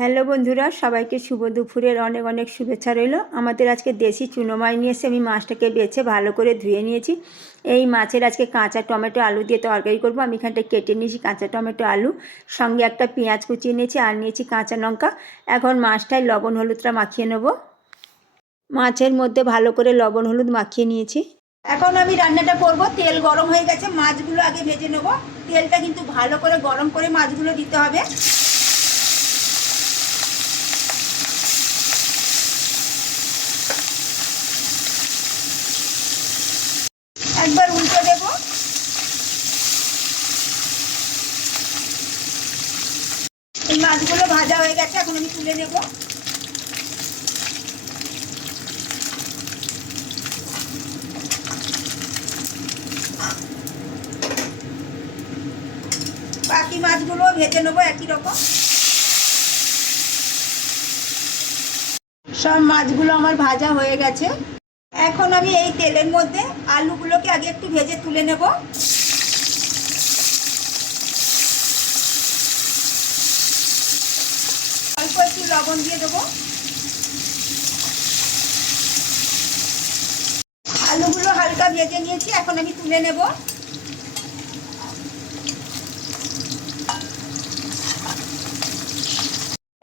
Hello বন্ধুরা, সবাইকে শুভ দুপুরের অনেক অনেক শুভেচ্ছা রইল। আমাদের আজকে দেশি চুনো মাছ নিয়ে এসে আমি মাছটাকে বেছে ভালো করে ধুয়ে নিয়েছি। এই মাছের আজকে কাঁচা টমেটো আলু দিয়ে তরকারি করবো। আমি এখানটায় কেটে নিয়েছি কাঁচা টমেটো আলু, সঙ্গে একটা পেঁয়াজ কুচিয়ে নিয়েছি আর নিয়েছি কাঁচা লঙ্কা। এখন মাছটায় লবণ হলুদটা মাখিয়ে নেব। মাছের মধ্যে ভালো করে লবণ হলুদ মাখিয়ে নিয়েছি। এখন আমি রান্নাটা করব। তেল গরম হয়ে গেছে, মাছগুলো আগে ভেজে নেব। তেলটা কিন্তু ভালো করে গরম করে মাছগুলো দিতে হবে। একবার উল্টে দেব। এই মাছগুলো ভাজা হয়ে গেছে, এখন আমি তুলে নেব। বাকি মাছগুলো ভেজে নেবো একই রকম। সব মাছগুলো আমার ভাজা হয়ে গেছে। এখন আমি এই তেলের মধ্যে আলুগুলোকে আগে একটু ভেজে তুলে নেব। অল্প একটু লবণ দিয়ে দেবো। আলুগুলো হালকা ভেজে নিয়েছি, এখন আমি তুলে নেব।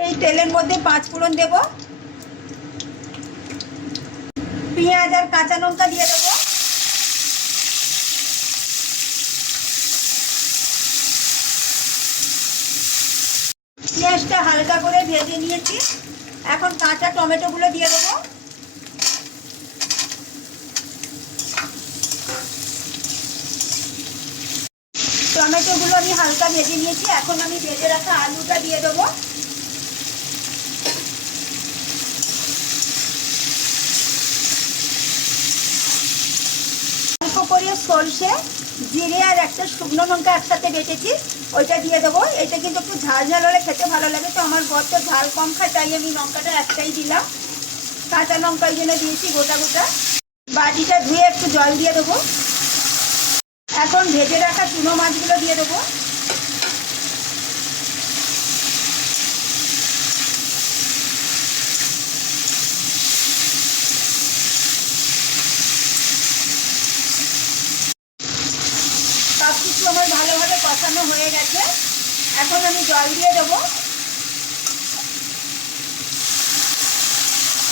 এই তেলের মধ্যে 5 ফোড়ন দেব, পেঁয়াজ আর কাঁচা লঙ্কা দিয়ে দেবো। পেঁয়াজটা হালকা করে ভেজে নিয়েছি, এখন কাঁচা টমেটোগুলো দিয়ে দেবো। টমেটোগুলো আমি হালকা ভেজে নিয়েছি, এখন আমি ভেজে রাখা আলুটা দিয়ে দেবো। অল্প করে সরষে, জিরে আর একটা শুকনো লঙ্কা একসাথে বেটেছি, ওইটা দিয়ে দেবো। এটা কিন্তু একটু ঝাল ঝাল হলে খেতে ভালো লাগে, তো আমার বর তো ঝাল কম খায়, তাই আমি লঙ্কাটা একটাই দিলাম। কাঁচা লঙ্কা ওই জন্য দিয়েছি গোটা গোটা। বাটিটা ধুয়ে একটু জল দিয়ে দেবো। এখন ভেজে রাখা চুনো মাছগুলো দিয়ে দেবো। সব কিছু আমার ভালোভাবে কষানো হয়ে গেছে, এখন আমি জল দিয়ে দেবো।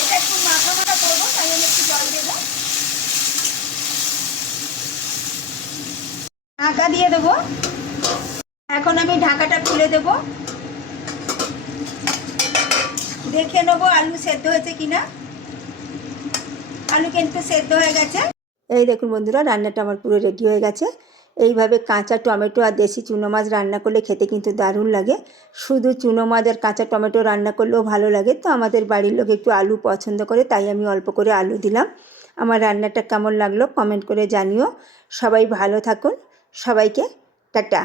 এটা একটু মাখা মাখা করবো, তাই আমি একটু জল দেবো। ঢাকা দিয়ে দেবো। এখন আমি ঢাকাটা খুলে দেব, দেখে নেবো আলু সেদ্ধ হয়েছে কিনা। আলু কিন্তু সেদ্ধ হয়ে গেছে। এই দেখুন বন্ধুরা, রান্নাটা আমার পুরো রেডি হয়ে গেছে। এইভাবে কাঁচা টমেটো আর দেশি চুনো মাছ রান্না করলে খেতে কিন্তু দারুণ লাগে। শুধু চুনো মাছ আর কাঁচা টমেটো রান্না করলেও ভালো লাগে, তো আমাদের বাড়ির লোক একটু আলু পছন্দ করে, তাই আমি অল্প করে আলু দিলাম। আমার রান্নাটা কেমন লাগলো কমেন্ট করে জানিও। সবাই ভালো থাকুন, সবাইকে টাটা।